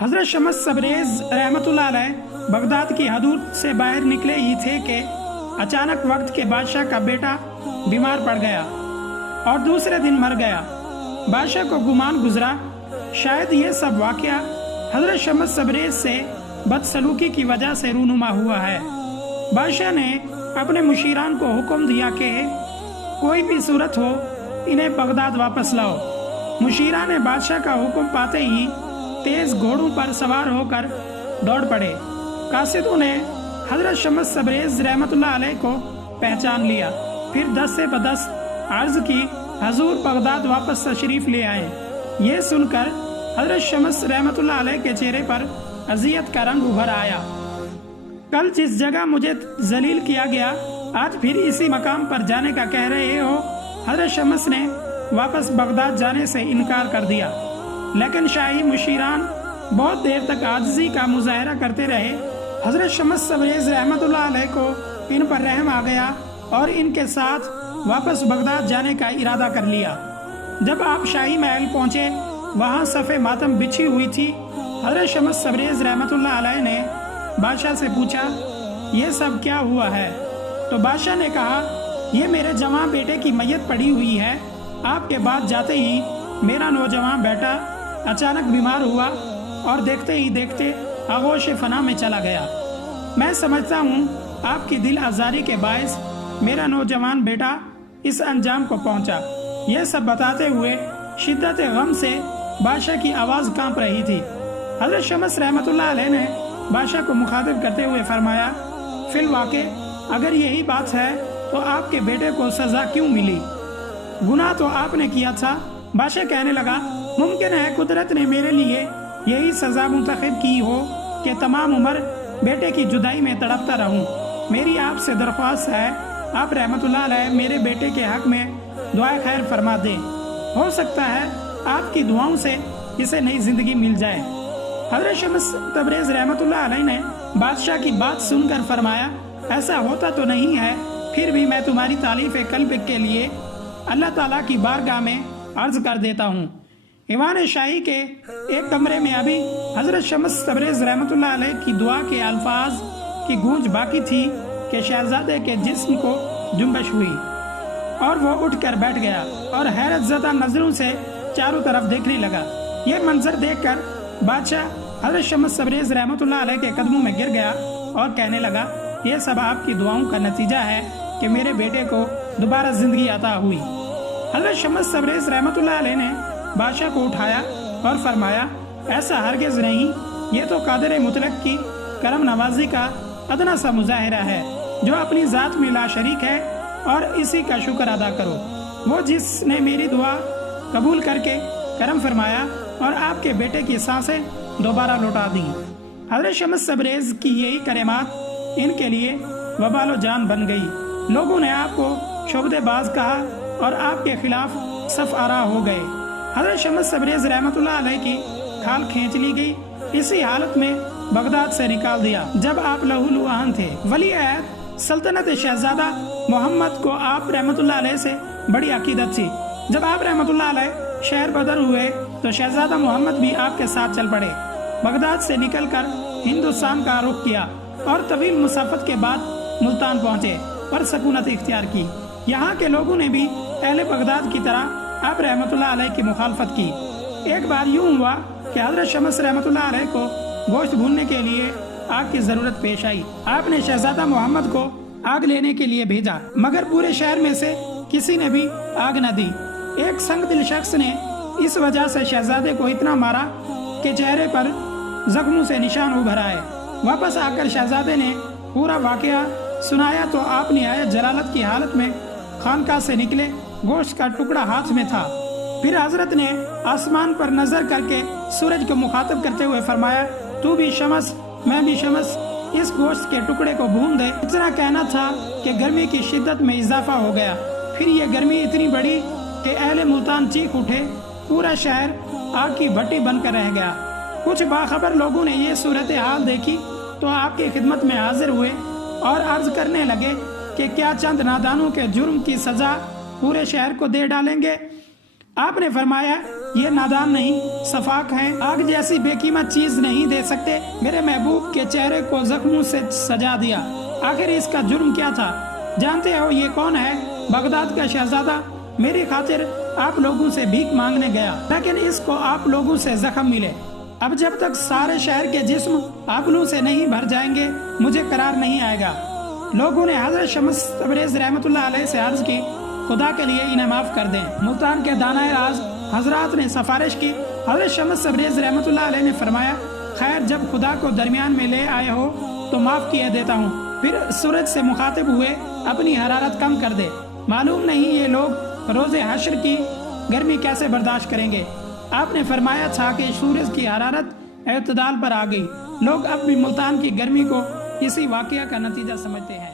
حضرت شمس تبریز رحمۃ اللہ علیہ بغداد کی حدود سے باہر نکلے ہی تھے کہ اچانک وقت کے بادشاہ کا بیٹا بیمار پڑ گیا اور دوسرے دن مر گیا۔ بادشاہ کو گمان گزرا شاید یہ سب واقعہ حضرت شمس تبریز سے بدسلوکی کی وجہ سے رونما ہوا ہے۔ بادشاہ نے اپنے مشیران کو حکم دیا کہ کوئی بھی صورت ہو انہیں بغداد واپس لاؤ۔ مشیران نے بادشاہ کا حکم پاتے ہی تیز گھوڑوں پر سوار ہو کر دوڑ پڑے۔ قاصدوں نے حضرت شمس تبریز رحمۃ اللہ علیہ کو پہچان لیا، پھر دست سے بدست عرض کی حضور بغداد واپس تشریف لے آئے۔ یہ سن کر حضرت شمس رحمۃ اللہ علیہ کے چہرے پر اذیت کا رنگ ابھر آیا۔ کل جس جگہ مجھے ذلیل کیا گیا آج پھر اسی مقام پر جانے کا کہہ رہے ہو۔ حضرت شمس نے واپس بغداد جانے سے انکار کر دیا، لیکن شاہی مشیران بہت دیر تک عاجزی کا مظاہرہ کرتے رہے۔ حضرت شمس تبریز رحمۃ اللہ علیہ کو ان پر رحم آ گیا اور ان کے ساتھ واپس بغداد جانے کا ارادہ کر لیا۔ جب آپ شاہی محل پہنچے وہاں صف ماتم بچھی ہوئی تھی۔ حضرت شمس تبریز رحمۃ اللہ علیہ نے بادشاہ سے پوچھا یہ سب کیا ہوا ہے؟ تو بادشاہ نے کہا یہ میرے جوان بیٹے کی میت پڑی ہوئی ہے۔ آپ کے بعد جاتے ہی میرا نوجوان بیٹا اچانک بیمار ہوا اور دیکھتے ہی دیکھتے آغوش فنا میں چلا گیا۔ میں سمجھتا ہوں آپ کی دل آزاری کے باعث میرا نوجوان بیٹا اس انجام کو پہنچا۔ یہ سب بتاتے ہوئے شدت غم سے بادشاہ کی آواز کانپ رہی تھی۔ حضرت شمس رحمۃ اللہ علیہ نے بادشاہ کو مخاطب کرتے ہوئے فرمایا فی الواقع اگر یہی بات ہے تو آپ کے بیٹے کو سزا کیوں ملی؟ گناہ تو آپ نے کیا تھا۔ بادشاہ کہنے لگا ممکن ہے قدرت نے میرے لیے یہی سزا منتخب کی ہو کہ تمام عمر بیٹے کی جدائی میں تڑپتا رہوں۔ میری آپ سے درخواست ہے آپ رحمت اللہ علیہ میرے بیٹے کے حق میں دعائے خیر فرما دیں، ہو سکتا ہے آپ کی دعاؤں سے اسے نئی زندگی مل جائے۔ حضرت شمس تبریز رحمت اللہ علیہ نے بادشاہ کی بات سن کر فرمایا ایسا ہوتا تو نہیں ہے، پھر بھی میں تمہاری تعریف قلب کے لیے اللہ تعالیٰ کی بارگاہ میں عرض کر دیتا ہوں۔ ایوان شاہی کے ایک کمرے میں ابھی حضرت شمس تبریز رحمت اللہ علیہ کی دعا کے الفاظ کی گونج باقی تھی کہ شہزادے کے جسم کو جنبش ہوئی اور وہ اٹھ کر بیٹھ گیا اور حیرت زدہ نظروں سے چاروں طرف دیکھنے لگا۔ یہ منظر دیکھ کر بادشاہ حضرت شمس تبریز رحمت اللہ علیہ کے قدموں میں گر گیا اور کہنے لگا یہ سب آپ کی دعاؤں کا نتیجہ ہے کہ میرے بیٹے کو دوبارہ زندگی عطا ہوئی۔ حضرت شمس تبریز رحمت اللہ علیہ نے بادشاہ کو اٹھایا اور فرمایا ایسا ہرگز نہیں، یہ تو قادر مطلق کی کرم نوازی کا ادنا سا مظاہرہ ہے جو اپنی ذات میں لا شریک ہے، اور اسی کا شکر ادا کرو، وہ جس نے میری دعا قبول کر کے کرم فرمایا اور آپ کے بیٹے کی سانسیں دوبارہ لوٹا دی۔ حضرت شمس تبریز کی یہی کرامات ان کے لیے وبال و جان بن گئی۔ لوگوں نے آپ کو شعبدے باز کہا اور آپ کے خلاف صف آرا ہو گئے۔ حضرت شمس تبریز رحمت اللہ علیہ کی کھال کھینچ لی گئی، اسی حالت میں بغداد سے نکال دیا جب آپ لہو لہان تھے۔ ولی عہد سلطنت شہزادہ محمد کو آپ رحمت اللہ علیہ سے بڑی عقیدت تھی۔ جب آپ رحمت اللہ علیہ شہر بدر ہوئے تو شہزادہ محمد بھی آپ کے ساتھ چل پڑے۔ بغداد سے نکل کر ہندوستان کا رخ کیا اور طویل مسافت کے بعد ملتان پہنچے اور سکونت اختیار کی۔ یہاں کے لوگوں نے بھی اہل بغداد کی طرح آپ رحمت اللہ علیہ کی مخالفت کی۔ ایک بار یوں ہوا کہ حضرت شمس رحمت اللہ علیہ کو گوشت بھوننے کے لیے آگ کی ضرورت پیش آئی۔ آپ نے شہزادہ محمد کو آگ لینے کے لیے بھیجا، مگر پورے شہر میں سے کسی نے بھی آگ نہ دی۔ ایک سنگ دل شخص نے اس وجہ سے شہزادے کو اتنا مارا کہ چہرے پر زخموں سے نشان ابھر آئے۔ واپس آ کر شہزادے نے پورا واقعہ سنایا تو آپ نہایت جلالت کی حالت میں خانقاہ سے نکلے، گوشت کا ٹکڑا ہاتھ میں تھا۔ پھر حضرت نے آسمان پر نظر کر کے سورج کو مخاطب کرتے ہوئے فرمایا تو بھی شمس میں بھی شمس، اس گوشت کے ٹکڑے کو بھون دے۔ اتنا کہنا تھا کہ گرمی کی شدت میں اضافہ ہو گیا۔ پھر یہ گرمی اتنی بڑی کہ اہل ملتان چیخ اٹھے، پورا شہر آگ کی بھٹی بن کر رہ گیا۔ کچھ باخبر لوگوں نے یہ صورتحال دیکھی تو آپ کی خدمت میں حاضر ہوئے اور عرض کرنے لگے کہ کیا چند نادانوں کے جرم کی سزا پورے شہر کو دے ڈالیں گے؟ آپ نے فرمایا یہ نادان نہیں صفاق ہیں، آگ جیسی بے قیمت چیز نہیں دے سکتے، میرے محبوب کے چہرے کو زخموں سے سجا دیا، آخر اس کا جرم کیا تھا؟ جانتے ہو یہ کون ہے؟ بغداد کا شہزادہ، میری خاطر آپ لوگوں سے بھیک مانگنے گیا، لیکن اس کو آپ لوگوں سے زخم ملے۔ اب جب تک سارے شہر کے جسم آگلوں سے نہیں بھر جائیں گے مجھے قرار نہیں آئے گا۔ لوگوں نے حضرت شمس تبریز رحمۃ اللہ علیہ سے عرض کی، خدا کے لیے انہیں معاف کر دیں۔ ملتان کے دانائے راز حضرات نے سفارش کی، حضرت شمس تبریز رحمۃ اللہ علیہ نے فرمایا، خیر جب خدا کو درمیان میں لے آئے ہو تو معاف کیے دیتا ہوں۔ پھر سورج سے مخاطب ہوئے، اپنی حرارت کم کر دے، معلوم نہیں یہ لوگ روز حشر کی گرمی کیسے برداشت کریں گے۔ آپ نے فرمایا تھا کہ سورج کی حرارت اعتدال پر آ گئی۔ لوگ اب بھی ملتان کی گرمی کو اسی واقعہ کا نتیجہ سمجھتے ہیں۔